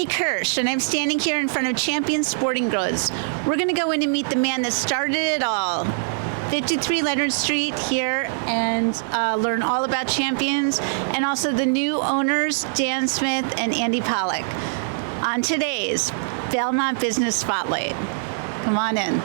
Amy Kirsch, and I'm standing here in front of Champion Sporting Goods. We're going to go in and meet the man that started it all, 53 Leonard Street here, and learn all about Champions, and also the new owners, Dan Smith and Andy Pollock, on today's Belmont Business Spotlight. Come on in.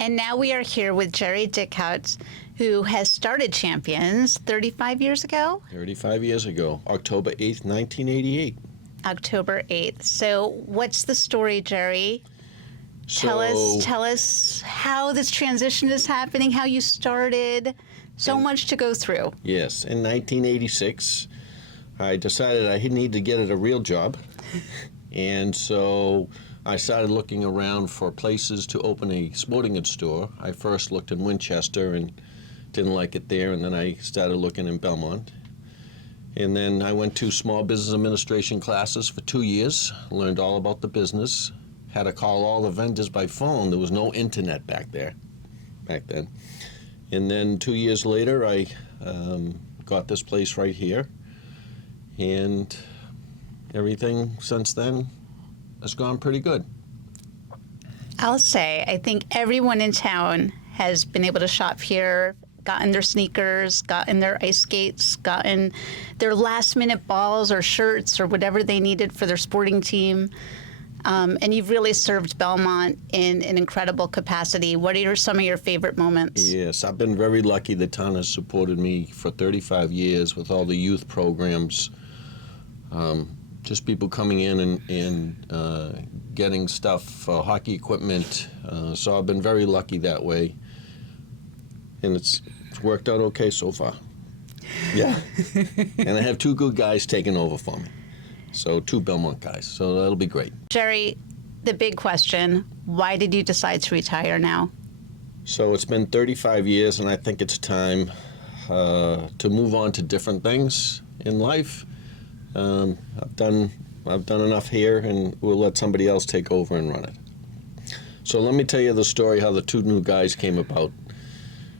And now we are here with Gerry Dickhaut, who has started Champions 35 years ago? 35 years ago, October 8th, 1988. October 8th. So what's the story, Gerry? Tell us how this transition is happening, how you started. So much to go through. Yes, in 1986, I decided I need to get a real job. And so I started looking around for places to open a sporting goods store. I first looked in Winchester and didn't like it there, and then I started looking in Belmont. And then I went to small business administration classes for 2 years, learned all about the business, had to call all the vendors by phone. There was no internet back then. And then 2 years later, I got this place right here, and everything since then has gone pretty good. I'll say, I think everyone in town has been able to shop here, gotten their sneakers, gotten their ice skates, gotten their last-minute balls or shirts or whatever they needed for their sporting team. And you've really served Belmont in an incredible capacity. What are some of your favorite moments? Yes, I've been very lucky. The town has supported me for 35 years with all the youth programs. Just people coming in and getting stuff, hockey equipment. So I've been very lucky that way. And it's worked out okay so far. Yeah. And I have two good guys taking over for me. So 2 Belmont guys. So that'll be great. Gerry, the big question, why did you decide to retire now? So it's been 35 years, and I think it's time to move on to different things in life. I've done enough here, and we'll let somebody else take over and run it. So let me tell you the story how the 2 new guys came about.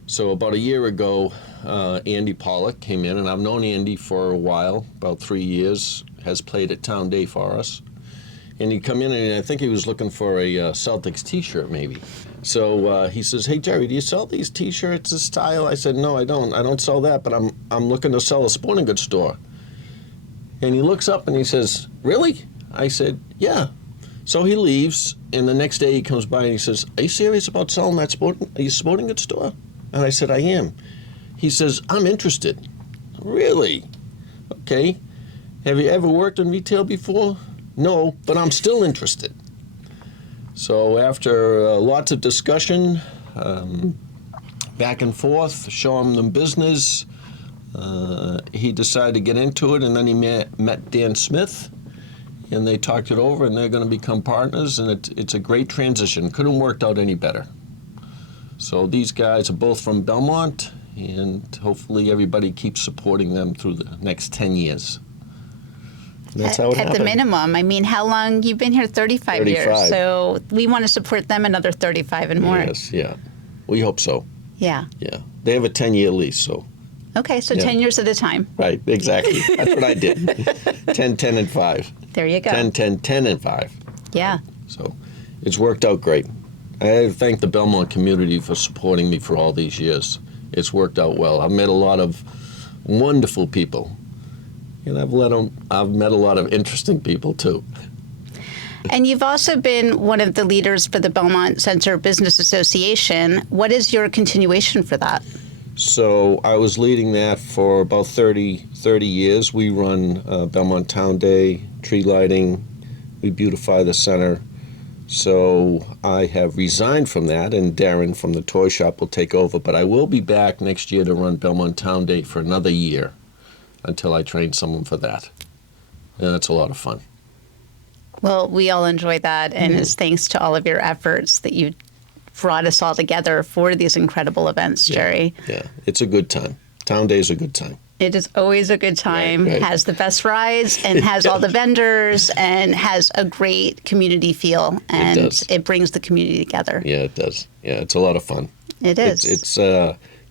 So about a year ago, Andy Pollock came in, and I've known Andy for a while, about 3 years, has played at Town Day for us. And he'd come in, and I think he was looking for a Celtics t-shirt maybe. So he says, "Hey, Gerry, do you sell these t-shirts, this style?" I said, "No, I don't. I don't sell that, but I'm looking to sell a sporting goods store." And he looks up and he says, "Really?" I said, "Yeah." So he leaves, and the next day he comes by and he says, "Are you serious about selling that sporting goods store?" And I said, "I am." He says, "I'm interested." "Really? Okay. Have you ever worked in retail before?" "No, but I'm still interested." So after lots of discussion, back and forth, show him the business, he decided to get into it, and then he met Dan Smith, and they talked it over, and they're going to become partners, and it's a great transition. Couldn't worked out any better. So these guys are both from Belmont, and hopefully everybody keeps supporting them through the next 10 years. That's how it happened. At the minimum. I mean, how long? You've been here 35 years, so we want to support them another 35 and more. Yes, yeah. We hope so. Yeah. Yeah. They have a 10-year lease, so. Okay, so Yeah. 10 years at a time. Right, exactly. That's what I did. 10, 10, and 5. There you go. 10, 10, 10, and 5. Yeah. So it's worked out great. I thank the Belmont community for supporting me for all these years. It's worked out well. I've met a lot of wonderful people, and I've met a lot of interesting people too. And you've also been one of the leaders for the Belmont Center Business Association. What is your continuation for that? So I was leading that for about 30 years. We run Belmont Town Day, tree lighting, we beautify the center. So I have resigned from that, and Darren from the toy shop will take over. But I will be back next year to run Belmont Town Day for another year until I train someone for that. And that's a lot of fun. Well, we all enjoy that, and it's thanks to all of your efforts that you brought us all together for these incredible events, Gerry. Yeah, it's a good time. Town Day is a good time. It is always a good time, right. Has the best rides, and has all the vendors, and has a great community feel, and it brings the community together. Yeah, it does. Yeah, it's a lot of fun. It is. It's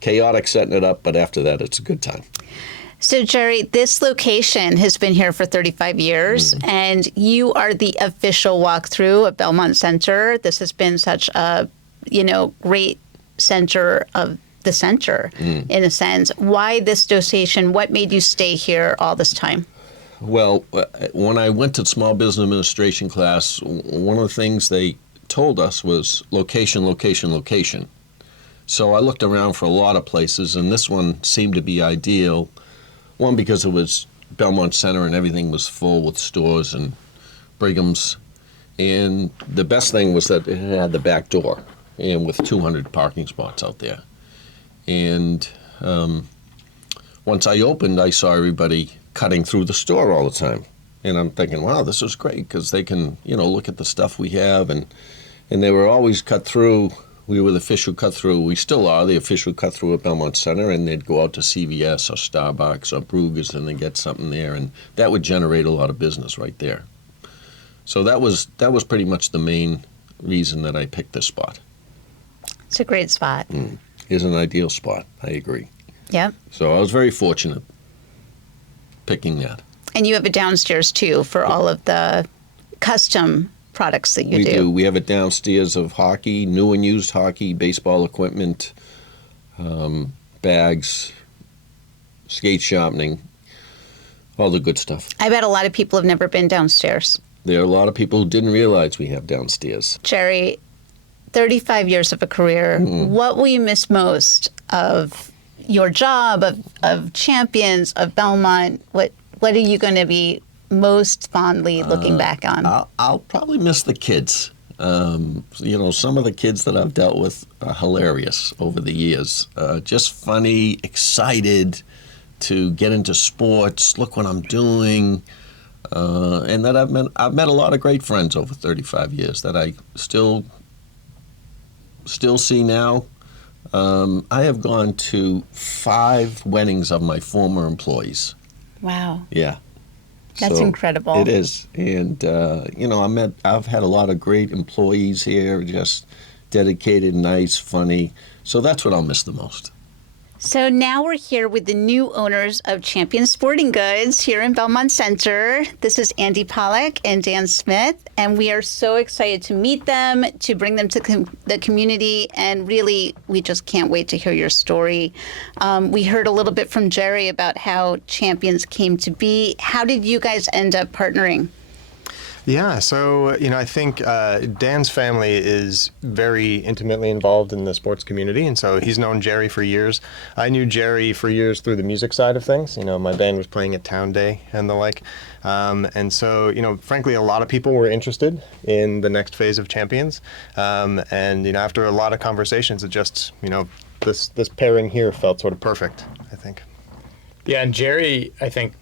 chaotic setting it up, but after that, it's a good time. So, Gerry, this location has been here for 35 years, and you are the official walkthrough of Belmont Center. This has been such a, great center of the center, in a sense. Why this association? What made you stay here all this time? Well, when I went to small business administration class, one of the things they told us was location, location, location. So I looked around for a lot of places, and this one seemed to be ideal. One, because it was Belmont Center and everything was full with stores and Brigham's. And the best thing was that it had the back door, and with 200 parking spots out there. And once I opened, I saw everybody cutting through the store all the time. And I'm thinking, wow, this is great, because they can, look at the stuff we have. And they were always cut through. We were the official cut-through. We still are the official cut-through at Belmont Center, and they'd go out to CVS or Starbucks or Brugger's and then get something there, and that would generate a lot of business right there. So that was pretty much the main reason that I picked this spot. It's a great spot. It's an ideal spot. I agree. Yeah. So I was very fortunate picking that. And you have a downstairs, too, for all of the custom products that you We do. We have it downstairs of hockey, new and used hockey, baseball equipment, bags, skate sharpening, all the good stuff. I bet a lot of people have never been downstairs. There are a lot of people who didn't realize we have downstairs. Gerry, 35 years of a career. What will you miss most of your job, of Champions, of Belmont? What are you going to be most fondly looking back on? I'll probably miss the kids. Some of the kids that I've dealt with are hilarious over the years. Just funny, excited to get into sports, look what I'm doing. And that I've met a lot of great friends over 35 years that I still see now. I have gone to 5 weddings of my former employees. Wow. Yeah. That's incredible. It is. And, I've had a lot of great employees here, just dedicated, nice, funny. So that's what I'll miss the most. So now we're here with the new owners of Champion Sporting Goods here in Belmont Center. This is Andy Pollock and Dan Smith, and we are so excited to meet them, to bring them to the community, and really, we just can't wait to hear your story. We heard a little bit from Gerry about how Champions came to be. How did you guys end up partnering? Yeah, so, I think Dan's family is very intimately involved in the sports community, and so he's known Gerry for years. I knew Gerry for years through the music side of things. My band was playing at Town Day and the like. And so, frankly, a lot of people were interested in the next phase of Champions. And, after a lot of conversations, it just, this pairing here felt sort of perfect, I think. Yeah, and Gerry, I think,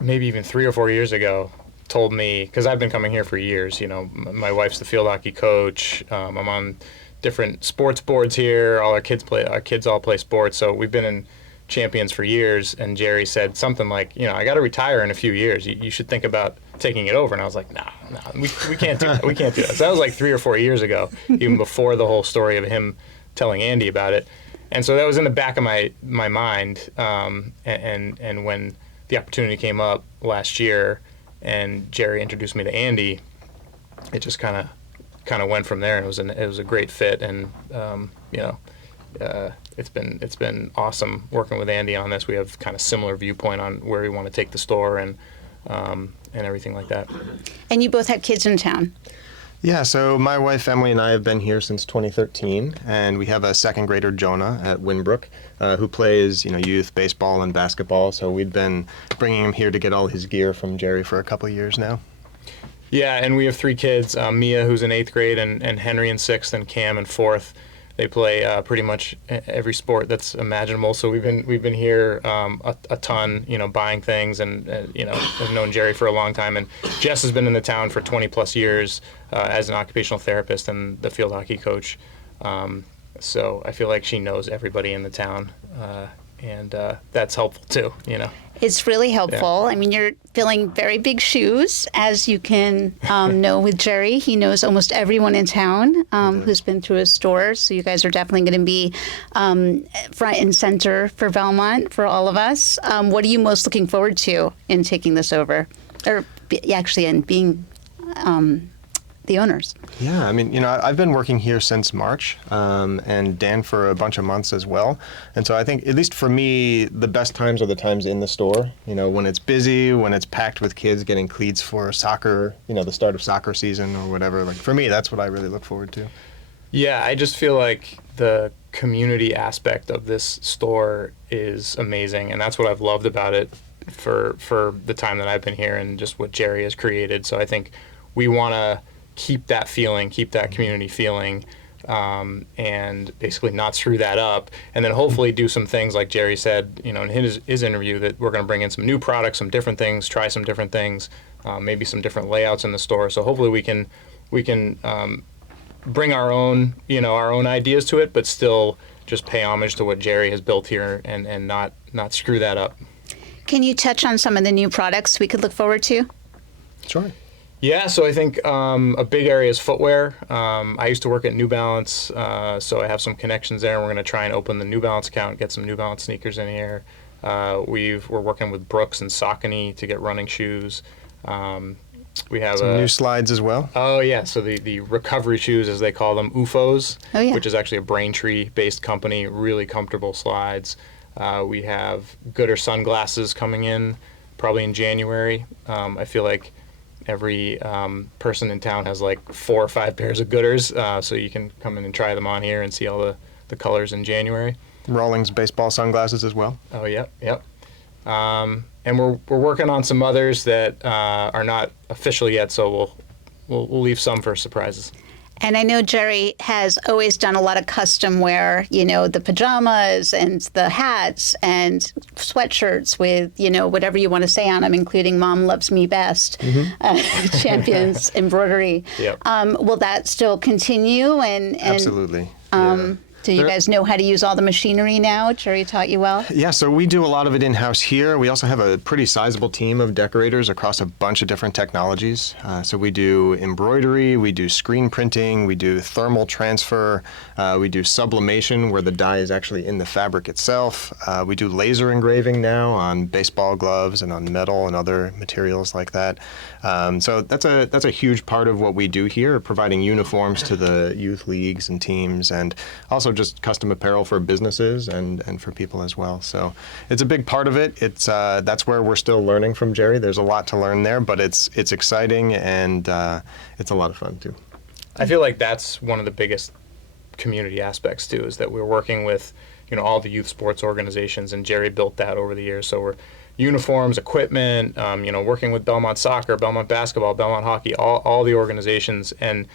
maybe even 3 or 4 years ago, told me, because I've been coming here for years, my wife's the field hockey coach, I'm on different sports boards here, our kids all play sports, so we've been in Champions for years, and Gerry said something like, I got to retire in a few years, you should think about taking it over, and I was like, no, we can't do that, we can't do that. So that was like 3 or 4 years ago, even before the whole story of him telling Andy about it, and so that was in the back of my mind, and when the opportunity came up last year, and Gerry introduced me to Andy, it just kind of went from there, and it was a great fit, and it's been awesome working with Andy on this. We have kind of similar viewpoint on where we want to take the store and everything like that. And you both have kids in town. Yeah, so my wife Emily and I have been here since 2013, and we have a second grader, Jonah, at Winbrook, who plays, youth baseball and basketball. So we've been bringing him here to get all his gear from Gerry for a couple of years now. Yeah, and we have 3 kids: Mia, who's in 8th grade, and Henry in 6th, and Cam in 4th. They play pretty much every sport that's imaginable. So we've been here a ton, buying things, and have known Gerry for a long time. And Jess has been in the town for 20 plus years as an occupational therapist and the field hockey coach. So I feel like she knows everybody in the town and that's helpful too. It's really helpful. I mean, you're filling very big shoes, as you can know with Gerry. He knows almost everyone in town who's been through his store. So you guys are definitely going to be front and center for Belmont, for all of us. What are you most looking forward to in taking this over? Or actually in being the owners? Yeah, I mean, I've been working here since March, and Dan for a bunch of months as well. And so I think, at least for me, the best times are the times in the store. When it's busy, when it's packed with kids getting cleats for soccer, the start of soccer season or whatever. Like, for me, that's what I really look forward to. Yeah, I just feel like the community aspect of this store is amazing, and that's what I've loved about it for the time that I've been here, and just what Gerry has created. So I think we want to keep that feeling, keep that community feeling, and basically not screw that up. And then hopefully do some things like Gerry said, in his interview, that we're going to bring in some new products, some different things, try some different things, maybe some different layouts in the store. So hopefully we can bring our own ideas to it, but still just pay homage to what Gerry has built here and not screw that up. Can you touch on some of the new products we could look forward to? Sure. Yeah, so I think a big area is footwear. I used to work at New Balance, so I have some connections there. We're going to try and open the New Balance account, get some New Balance sneakers in here. We're working with Brooks and Saucony to get running shoes. We have some new slides as well. Oh yeah, so the recovery shoes, as they call them, UFOs, which is actually a Braintree-based company. Really comfortable slides. We have Gooder sunglasses coming in probably in January. I feel like every person in town has like 4 or 5 pairs of Gooders, so you can come in and try them on here and see all the colors in January. Rawlings baseball sunglasses as well. Oh, yep. And we're working on some others that are not official yet, so we'll leave some for surprises. And I know Gerry has always done a lot of custom wear, the pajamas and the hats and sweatshirts with, whatever you want to say on them, including Mom Loves Me Best, Champions embroidery. Yep. Will that still continue? And Absolutely. Do you guys know how to use all the machinery now? Gerry taught you well? Yeah, so we do a lot of it in-house here. We also have a pretty sizable team of decorators across a bunch of different technologies. So we do embroidery, we do screen printing, we do thermal transfer, we do sublimation, where the dye is actually in the fabric itself. We do laser engraving now on baseball gloves and on metal and other materials like that. So that's a huge part of what we do here, providing uniforms to the youth leagues and teams, and also just custom apparel for businesses and for people as well. So it's a big part of it. It's that's where we're still learning from Gerry. There's a lot to learn there, but it's exciting and it's a lot of fun too. I feel like that's one of the biggest community aspects too, is that we're working with all the youth sports organizations, and Gerry built that over the years. So we're uniforms, equipment, working with Belmont soccer, Belmont basketball, Belmont hockey, all the organizations, and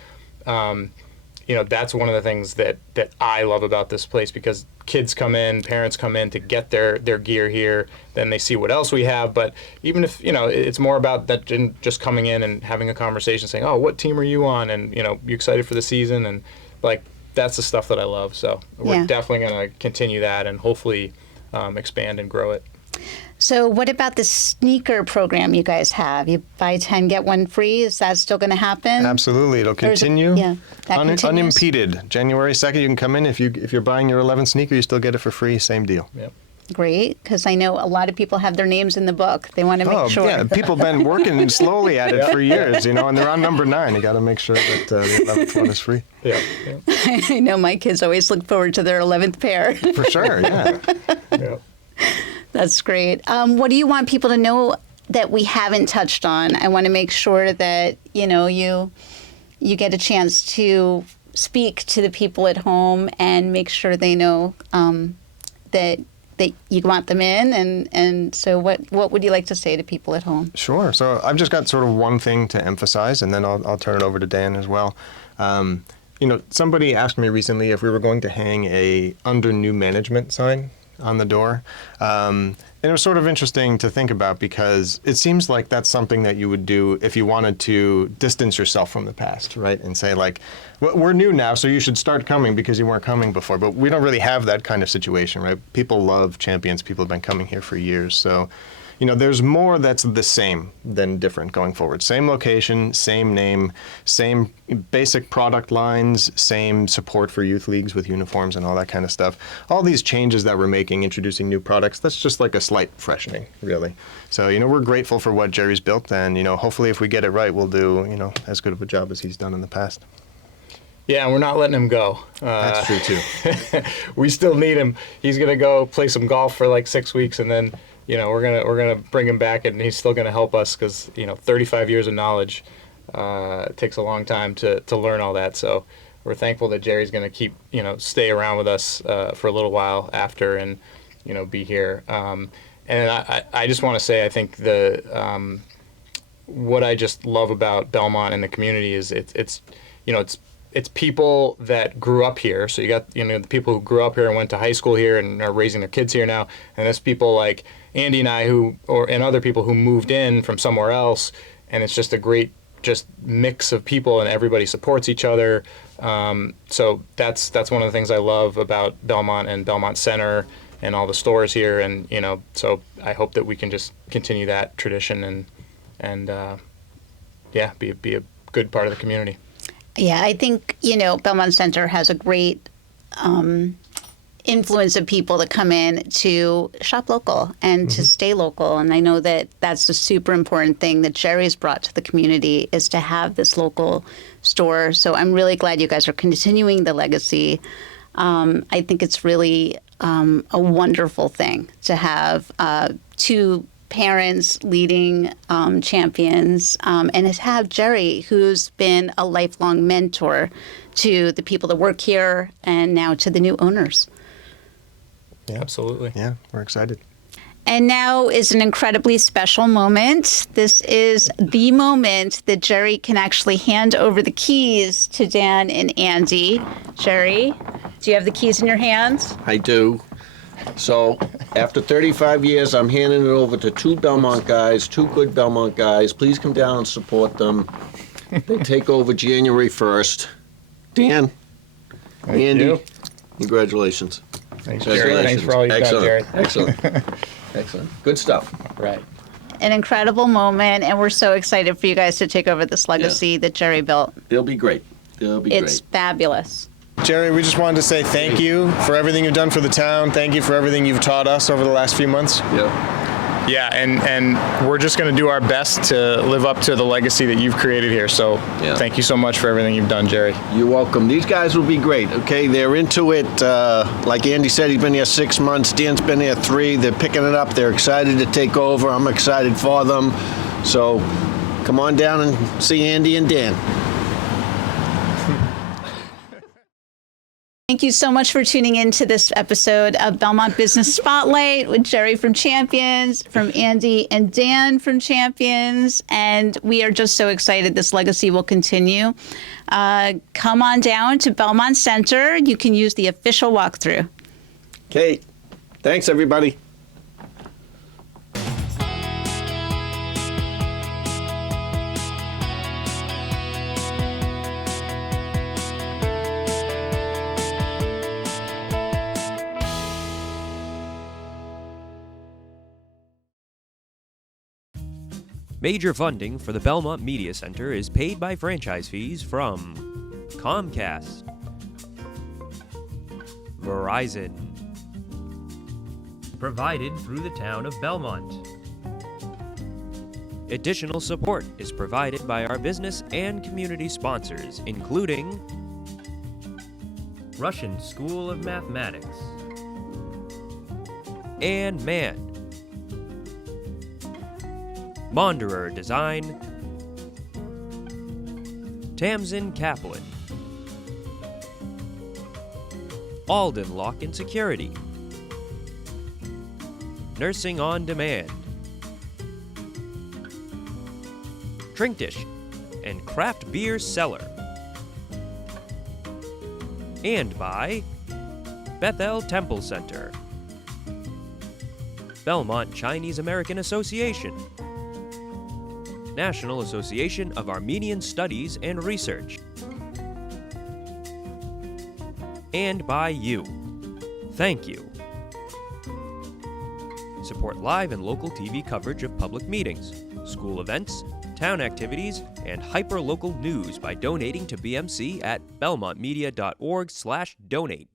that's one of the things that I love about this place, because kids come in, parents come in to get their gear here, then they see what else we have. But even if, it's more about that, just coming in and having a conversation saying, oh, what team are you on? And, you excited for the season? And that's the stuff that I love. So we're definitely going to continue that and hopefully expand and grow it. So what about the sneaker program you guys have? You buy 10, get 1 free. Is that still going to happen? Absolutely. It'll continue. That continues. Unimpeded. January 2nd, you can come in. If you're buying your 11th sneaker, you still get it for free. Same deal. Yep. Great, because I know a lot of people have their names in the book. They want to make sure. Yeah, people have been working slowly at it for years, and they're on number 9. You got to make sure that the 11th one is free. Yeah. I know my kids always look forward to their 11th pair. For sure, yeah. Yeah. That's great. What do you want people to know that we haven't touched on? I want to make sure that, you get a chance to speak to the people at home and make sure they know that you want them in. And so what would you like to say to people at home? Sure. So I've just got sort of one thing to emphasize, and then I'll turn it over to Dan as well. Somebody asked me recently if we were going to hang a under new management sign on the door. And it was sort of interesting to think about because it seems like that's something that you would do if you wanted to distance yourself from the past, right? And say like, we're new now, so you should start coming because you weren't coming before. But we don't really have that kind of situation, right? People love Champions. People have been coming here for years. So, you know, there's more that's the same than different going forward. Same location, same name, same basic product lines, same support for youth leagues with uniforms and all that kind of stuff. All these changes that we're making, introducing new products, that's just like a slight freshening, really. So, you know, we're grateful for what Gerry's built, and, you know, hopefully if we get it right, we'll do, you know, as good of a job as he's done in the past. Yeah, and we're not letting him go. That's true, too. We still need him. He's going to go play some golf for like 6 weeks, and then, you know, we're gonna bring him back, and he's still gonna help us because, you know, 35 years of knowledge takes a long time to learn all that. So we're thankful that Gerry's gonna keep, you know, stay around with us for a little while after, and, you know, be here. And I just want to say, I think what I just love about Belmont and the community is it's people that grew up here. So you got, you know, the people who grew up here and went to high school here and are raising their kids here now, and there's people like Andy and I and other people who moved in from somewhere else, and it's just a great mix of people, and everybody supports each other. So that's one of the things I love about Belmont and Belmont Center and all the stores here, and, you know, so I hope that we can just continue that tradition and be a good part of the community. Yeah, I think, you know, Belmont Center has a great influence of people that come in to shop local and to stay local. And I know that that's a super important thing that Gerry's brought to the community, is to have this local store. So I'm really glad you guys are continuing the legacy. I think it's really a wonderful thing to have two parents leading champions, and to have Gerry, who's been a lifelong mentor to the people that work here and now to the new owners. Yeah, absolutely. Yeah, we're excited. And now is an incredibly special moment. This is the moment that Gerry can actually hand over the keys to Dan and Andy. Gerry, do you have the keys in your hands? I do. So after 35 years, I'm handing it over to two Belmont guys, two good Belmont guys. Please come down and support them. They take over January 1st. Dan, Andy, congratulations. Thanks, Gerry. Thanks for all you've done, Gerry. Excellent. Good stuff. Right. An incredible moment, and we're so excited for you guys to take over this legacy that Gerry built. It'll be great. It's fabulous. Gerry, we just wanted to say thank you for everything you've done for the town. Thank you for everything you've taught us over the last few months. Yeah, and we're just going to do our best to live up to the legacy that you've created here. So Thank you so much for everything you've done, Gerry. You're welcome. These guys will be great, okay? They're into it. Like Andy said, he's been here 6 months. Dan's been here 3. They're picking it up. They're excited to take over. I'm excited for them. So come on down and see Andy and Dan. Thank you so much for tuning in to this episode of Belmont Business Spotlight with Gerry from Champions, from Andy and Dan from Champions. And we are just so excited this legacy will continue. Come on down to Belmont Center. You can use the official walkthrough. Okay. Thanks, everybody. Major funding for the Belmont Media Center is paid by franchise fees from Comcast, Verizon, provided through the town of Belmont. Additional support is provided by our business and community sponsors, including Russian School of Mathematics and MAN, Monderer Design, Tamsin Kaplan, Alden Lock and Security, Nursing on Demand, Trinkdish and Craft Beer Cellar, and by Bethel Temple Center. Belmont Chinese American Association, National Association of Armenian Studies and Research, and by you. Thank you. Support live and local TV coverage of public meetings, school events, town activities, and hyper-local news by donating to BMC at belmontmedia.org/donate.